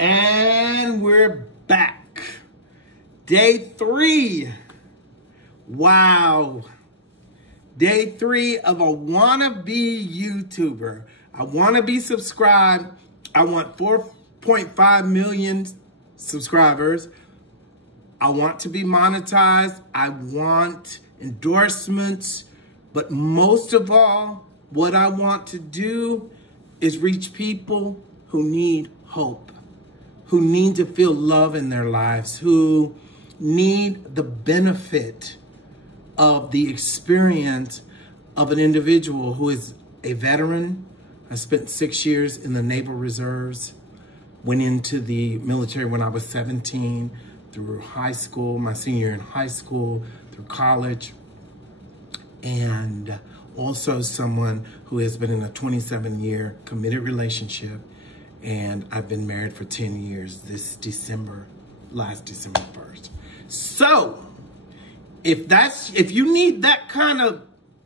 And we're back. Day 3. Wow. Day 3 of a wannabe YouTuber. I want to be subscribed. I want 4.5 million subscribers. I want to be monetized. I want endorsements. But most of all, what I want to do is reach people who need hope, who need to feel love in their lives, who need the benefit of the experience of an individual who is a veteran. I spent 6 years in the Naval Reserves, went into the military when I was 17, through high school, my senior year in high school, through college, and also someone who has been in a 27-year committed relationship, and I've been married for 10 years this December, last December 1st. So, if you need that kind of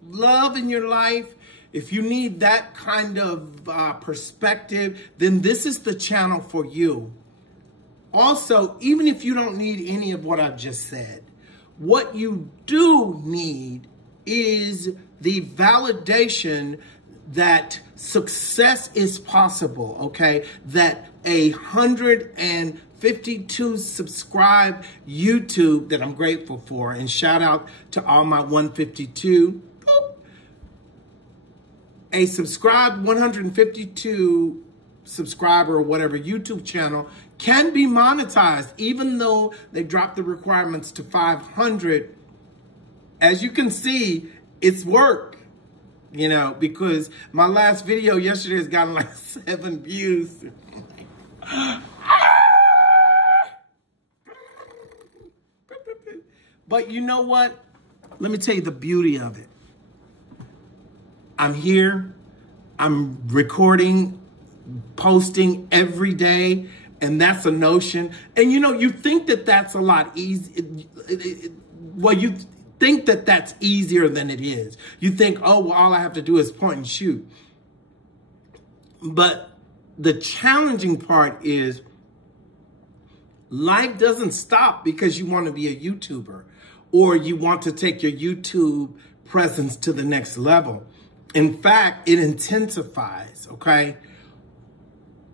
love in your life, if you need that kind of perspective, then this is the channel for you. Also, even if you don't need any of what I've just said, what you do need is the validation that success is possible, okay? That 152 subscribed YouTube that I'm grateful for, and shout out to all my 152. Boop. A subscribed 152 subscriber or whatever YouTube channel can be monetized, even though they dropped the requirements to 500. As you can see, it's work, you know, because my last video yesterday has gotten like 7 views. But you know what? Let me tell you the beauty of it. I'm here, I'm recording, posting every day, and that's a notion. And you know, you think that that's a lot easy. Well, you think that that's easier than it is. You think, oh, well, all I have to do is point and shoot. But the challenging part is life doesn't stop because you want to be a YouTuber or you want to take your YouTube presence to the next level. In fact, it intensifies, okay?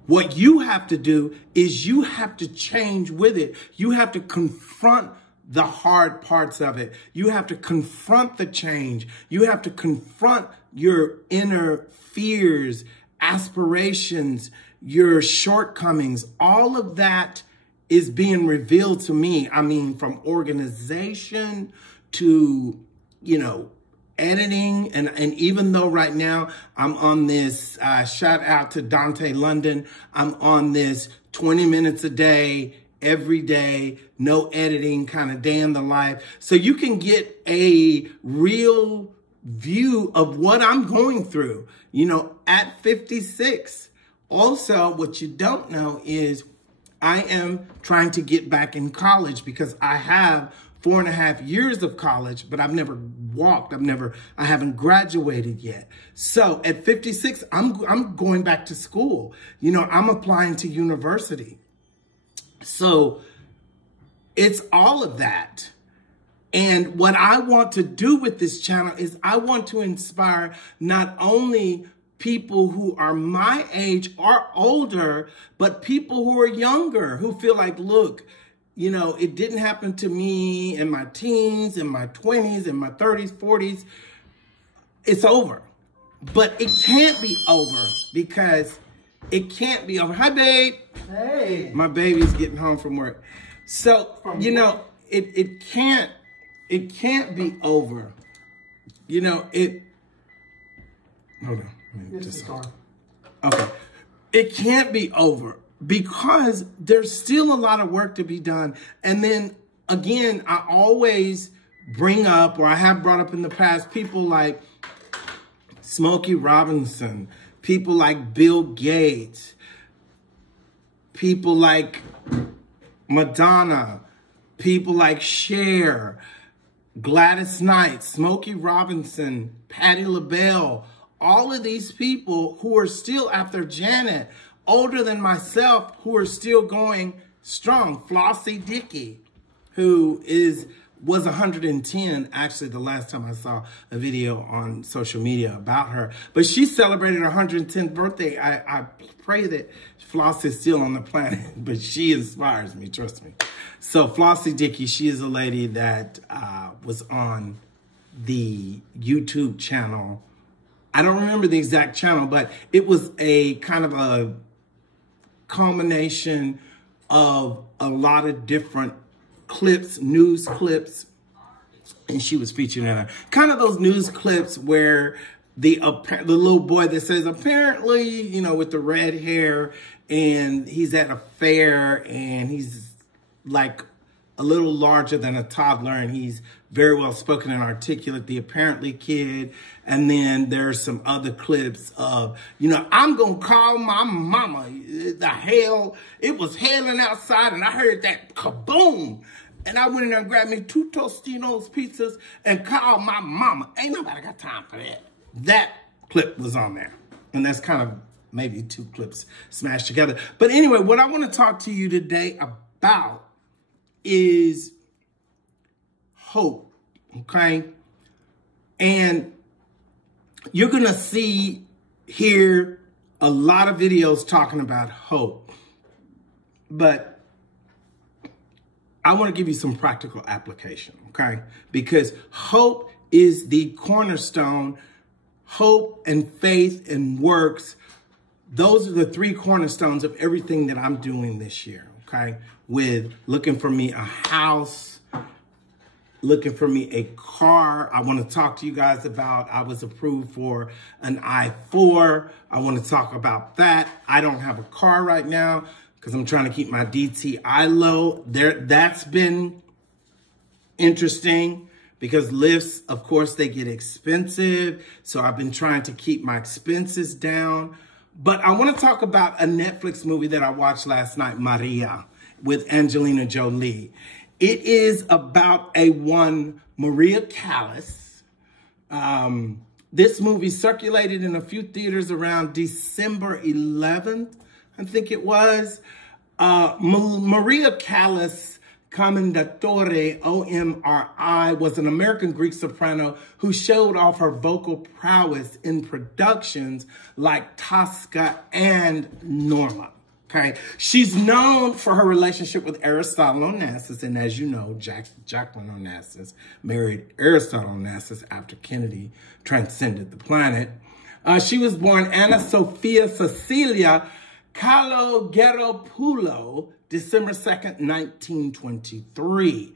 What you have to do is you have to change with it. You have to confront the hard parts of it. You have to confront the change. You have to confront your inner fears, aspirations, your shortcomings. All of that is being revealed to me. I mean, from organization to, you know, editing. And even though right now I'm on this, shout out to Dante London, I'm on this 20 minutes a day, every day, no editing, kind of day in the life. So you can get a real view of what I'm going through, you know, at 56. Also, what you don't know is I am trying to get back in college because I have 4.5 years of college, but I've never walked. I haven't graduated yet. So at 56, I'm going back to school. You know, I'm applying to university. So it's all of that. And what I want to do with this channel is I want to inspire not only people who are my age or older, but people who are younger, who feel like, look, you know, it didn't happen to me in my teens, in my 20s, in my 30s, 40s. It's over. But it can't be over because it can't be over. Hi, babe. Hey. My baby's getting home from work. So, you know, it can't be over. You know, hold on. Okay. It can't be over because there's still a lot of work to be done. And then again, I always bring up, or I have brought up in the past, people like Smokey Robinson, people like Bill Gates, people like Madonna, people like Cher, Gladys Knight, Smokey Robinson, Patti LaBelle, all of these people who are still after Janet, older than myself who are still going strong. Flossie Dickey, who was 110, actually, the last time I saw a video on social media about her. But she celebrated her 110th birthday. I pray that Floss is still on the planet, but she inspires me, trust me. So Flossie Dickey, she is a lady that was on the YouTube channel. I don't remember the exact channel, but it was a kind of a culmination of a lot of different clips, news clips, and she was featured in kind of those news clips where the little boy that says apparently, you know, with the red hair, and he's at a fair and he's like a little larger than a toddler, and he's very well spoken and articulate, the apparently kid. And then there's some other clips of, you know, I'm gonna call my mama. It was hailing outside, and I heard that kaboom. And I went in there and grabbed me 2 Tostino's pizzas and called my mama. Ain't nobody got time for that. That clip was on there. And that's kind of maybe 2 clips smashed together. But anyway, what I want to talk to you today about is hope, okay? And you're going to hear a lot of videos talking about hope. But I want to give you some practical application, okay? Because hope is the cornerstone. Hope and faith and works, those are the 3 cornerstones of everything that I'm doing this year, okay? With looking for me a house, looking for me a car. I want to talk to you guys about, I was approved for an I-4. I want to talk about that. I don't have a car right now because I'm trying to keep my DTI low. That's been interesting because lifts, of course, they get expensive. So I've been trying to keep my expenses down. But I want to talk about a Netflix movie that I watched last night, Maria, with Angelina Jolie. It is about Maria Callas. This movie circulated in a few theaters around December 11th, I think it was. Maria Callas, Commendatore, O-M-R-I, was an American Greek soprano who showed off her vocal prowess in productions like Tosca and Norma. Okay, she's known for her relationship with Aristotle Onassis, and as you know, Jacqueline Onassis married Aristotle Onassis after Kennedy transcended the planet. She was born Anna Sophia Cecilia Kalogeropoulos, December 2nd, 1923.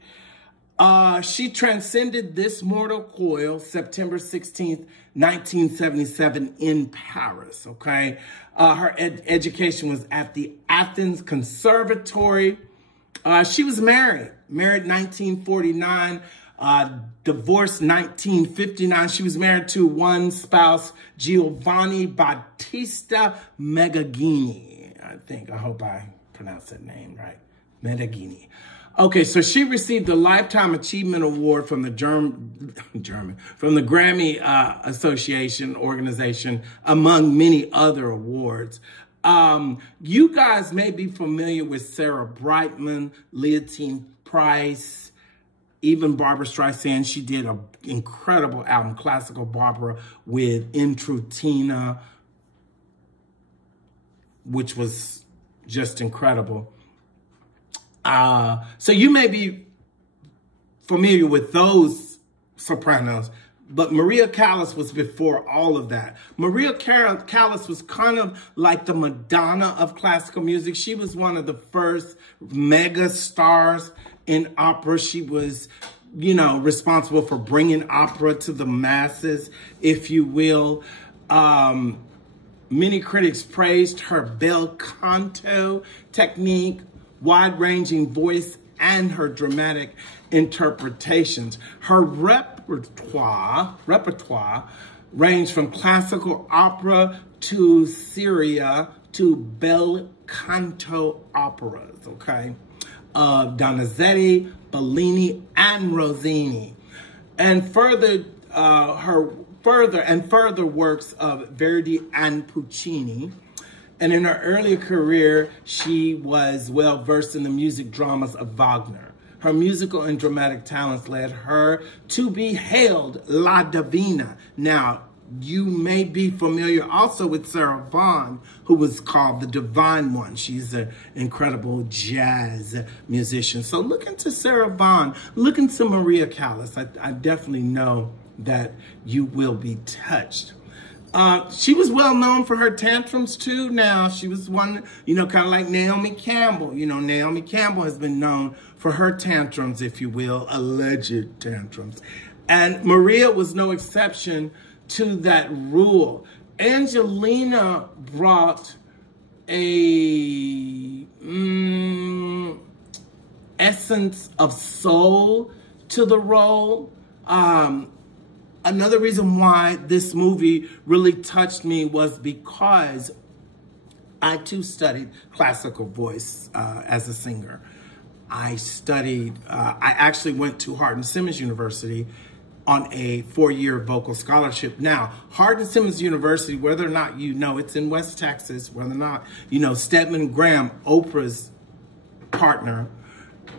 She transcended this mortal coil September 16th, 1977 in Paris, okay? Her education was at the Athens Conservatory. She was married 1949, divorced 1959. She was married to one spouse, Giovanni Battista Megaghini. I hope I pronounced that name right, Megaghini. Okay, so she received the Lifetime Achievement Award from the from the Grammy Association organization, among many other awards. You guys may be familiar with Sarah Brightman, Leontine Price, even Barbara Streisand. She did an incredible album, Classical Barbara, with Intrutina, which was just incredible. So you may be familiar with those sopranos, but Maria Callas was before all of that. Maria Callas was kind of like the Madonna of classical music. She was one of the first mega stars in opera. She was, you know, responsible for bringing opera to the masses, if you will. Many critics praised her bel canto technique, wide-ranging voice, and her dramatic interpretations. Her repertoire ranged from classical opera to seria to bel canto operas, okay? Donizetti, Bellini, and Rossini. And further works of Verdi and Puccini. And in her earlier career, she was well versed in the music dramas of Wagner. Her musical and dramatic talents led her to be hailed La Divina. Now, you may be familiar also with Sarah Vaughan, who was called the Divine One. She's an incredible jazz musician. So look into Sarah Vaughan, look into Maria Callas. I definitely know that you will be touched. She was well known for her tantrums too. Now, she was one, kind of like Naomi Campbell. Naomi Campbell has been known for her tantrums, if you will, alleged tantrums. And Maria was no exception to that rule. Angelina brought a essence of soul to the role. Another reason why this movie really touched me was because I too studied classical voice as a singer. I actually went to Hardin Simmons University on a 4-year vocal scholarship. Now, Hardin Simmons University, whether or not you know, it's in West Texas, whether or not you know, Stedman Graham, Oprah's partner,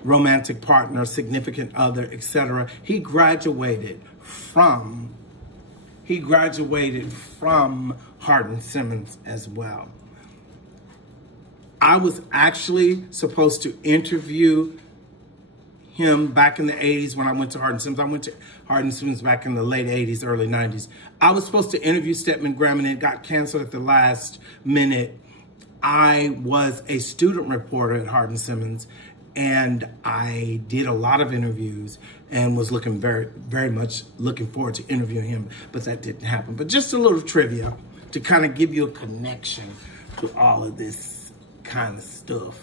romantic partner, significant other, etc. He graduated from Hardin Simmons as well. I was actually supposed to interview him back in the 80s when I went to Hardin Simmons. I went to Hardin Simmons back in the late 80s, early 90s. I was supposed to interview Stedman Graham and it got canceled at the last minute. I was a student reporter at Hardin Simmons and I did a lot of interviews and was looking very much looking forward to interviewing him, but that didn't happen. But just a little trivia to kind of give you a connection to all of this kind of stuff.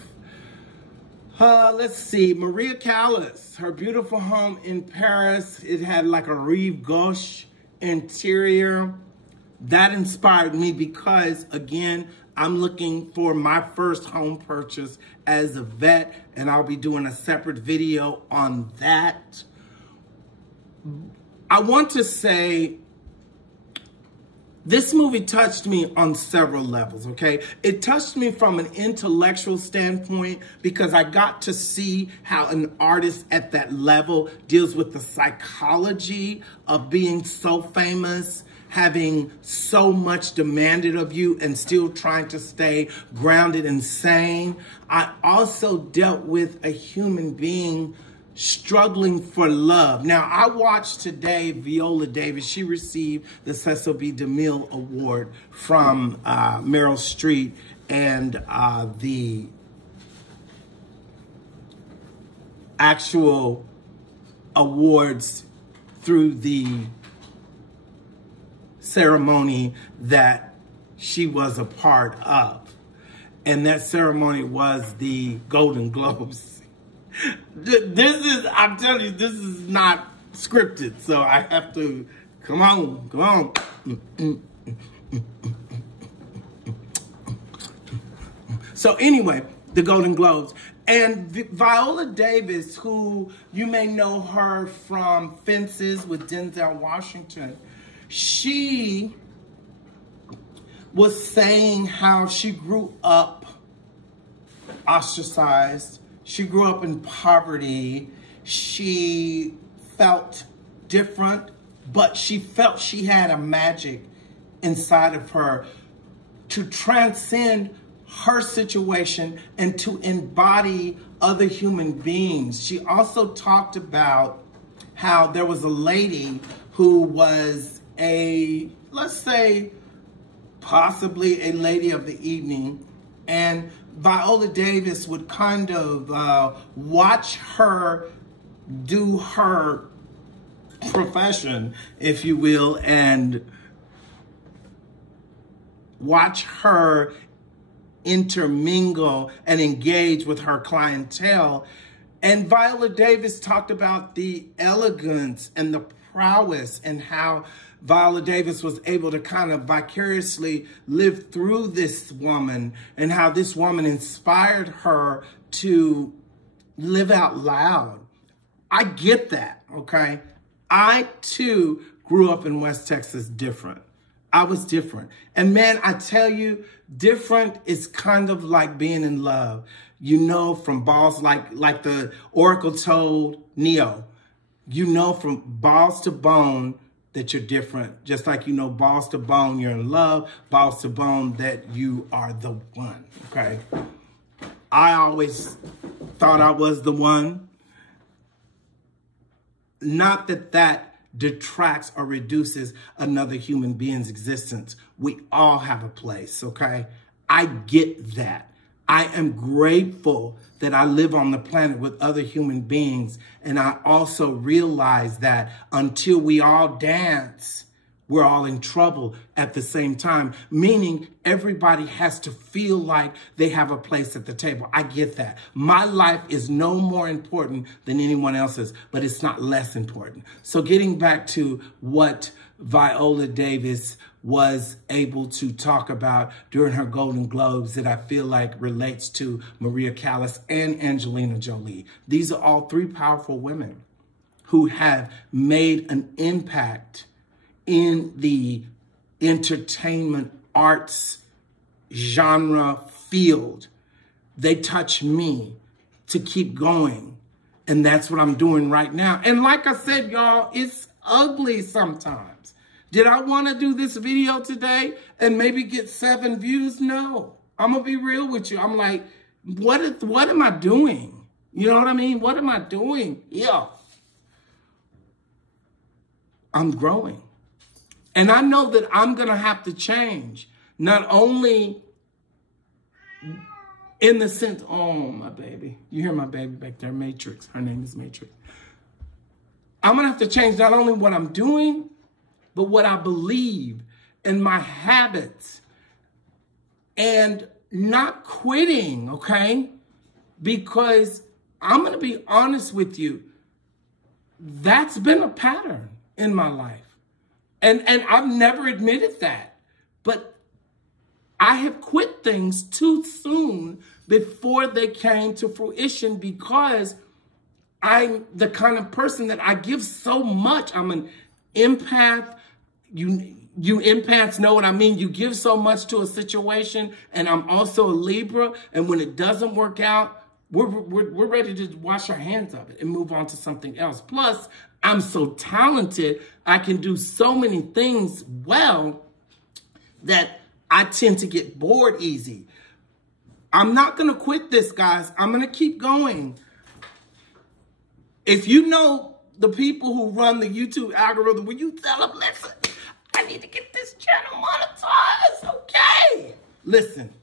Let's see, Maria Callas, her beautiful home in Paris. It had like a Rive Gauche interior. That inspired me because, again, I'm looking for my first home purchase as a vet, and I'll be doing a separate video on that. I want to say this movie touched me on several levels, okay? It touched me from an intellectual standpoint because I got to see how an artist at that level deals with the psychology of being so famous, having so much demanded of you and still trying to stay grounded and sane. I also dealt with a human being struggling for love. Now, I watched today Viola Davis. She received the Cecil B. DeMille Award from Meryl Streep and the actual awards through the ceremony that she was a part of. And that ceremony was the Golden Globes. I'm telling you, this is not scripted, so I have to, come on. So anyway, the Golden Globes. And Viola Davis, who you may know her from Fences with Denzel Washington, she was saying how she grew up ostracized. She grew up in poverty. She felt different, but she felt she had a magic inside of her to transcend her situation and to embody other human beings. She also talked about how there was a lady who was let's say, possibly a lady of the evening, and Viola Davis would kind of watch her do her profession, if you will, and watch her intermingle and engage with her clientele. And Viola Davis talked about the elegance and the prowess and how Viola Davis was able to kind of vicariously live through this woman and how this woman inspired her to live out loud. I get that, okay? I too grew up in West Texas different. I was different. And man, I tell you, different is kind of like being in love. You know, from balls, like the Oracle told Neo, you know from balls to bone that you're different. Just like you know balls to bone, you're in love, balls to bone, that you are the one, okay? I always thought I was the one. Not that that detracts or reduces another human being's existence. We all have a place, okay? I get that. I am grateful that I live on the planet with other human beings. And I also realize that until we all dance, we're all in trouble at the same time, meaning everybody has to feel like they have a place at the table. I get that. My life is no more important than anyone else's, but it's not less important. So getting back to what Viola Davis was able to talk about during her Golden Globes that I feel like relates to Maria Callas and Angelina Jolie. These are all three powerful women who have made an impact in the entertainment arts genre field. They touch me to keep going. And that's what I'm doing right now. And like I said, y'all, it's ugly sometimes. Did I want to do this video today and maybe get 7 views? No. I'm going to be real with you. I'm like, what am I doing? You know what I mean? What am I doing? Yeah. I'm growing. And I know that I'm going to have to change. Not only in the sense, oh, my baby. You hear my baby back there, Matrix. Her name is Matrix. I'm going to have to change not only what I'm doing, but what I believe and my habits, and not quitting, okay? Because I'm going to be honest with you, that's been a pattern in my life. And I've never admitted that, but I have quit things too soon before they came to fruition, because I'm the kind of person that I give so much. I'm an empath. You empaths know what I mean. You give so much to a situation, and I'm also a Libra. And when it doesn't work out, we're ready to wash our hands of it and move on to something else. Plus, I'm so talented. I can do so many things well that I tend to get bored easy. I'm not going to quit this, guys. I'm going to keep going. If you know the people who run the YouTube algorithm, will you tell them, listen, I need to get this channel monetized, okay? Listen,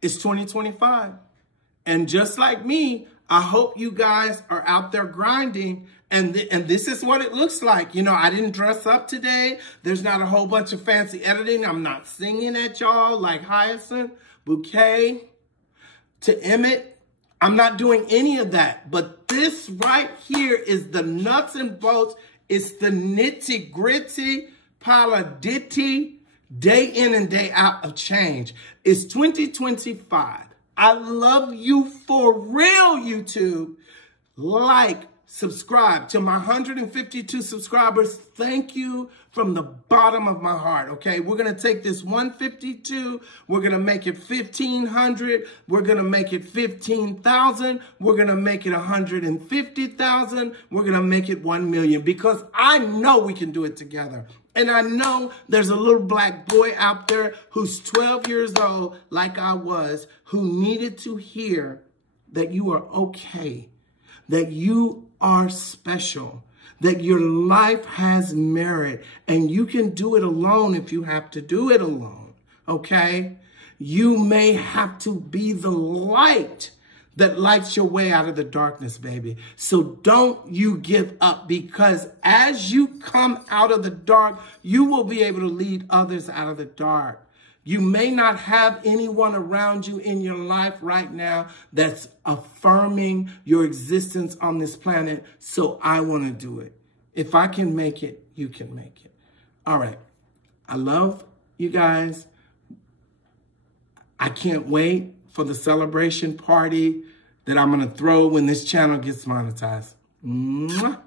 it's 2025. And just like me, I hope you guys are out there grinding. And this is what it looks like. You know, I didn't dress up today. There's not a whole bunch of fancy editing. I'm not singing at y'all like Hyacinth, Bouquet, to Emmett. I'm not doing any of that. But this right here is the nuts and bolts. It's the nitty gritty, paladitty, day in and day out of change. It's 2025. I love you for real, YouTube. Like, subscribe to my 152 subscribers. Thank you from the bottom of my heart, okay? We're going to take this 152. We're going to make it 1,500. We're going to make it 15,000. We're going to make it 150,000. We're going to make it 1 million, because I know we can do it together. And I know there's a little black boy out there who's 12 years old, like I was, who needed to hear that you are okay, that you are special, that your life has merit, and you can do it alone if you have to do it alone, okay? You may have to be the light that lights your way out of the darkness, baby. So don't you give up, because as you come out of the dark, you will be able to lead others out of the dark. You may not have anyone around you in your life right now that's affirming your existence on this planet, so I want to do it. If I can make it, you can make it. All right. I love you guys. I can't wait for the celebration party that I'm going to throw when this channel gets monetized. Mwah.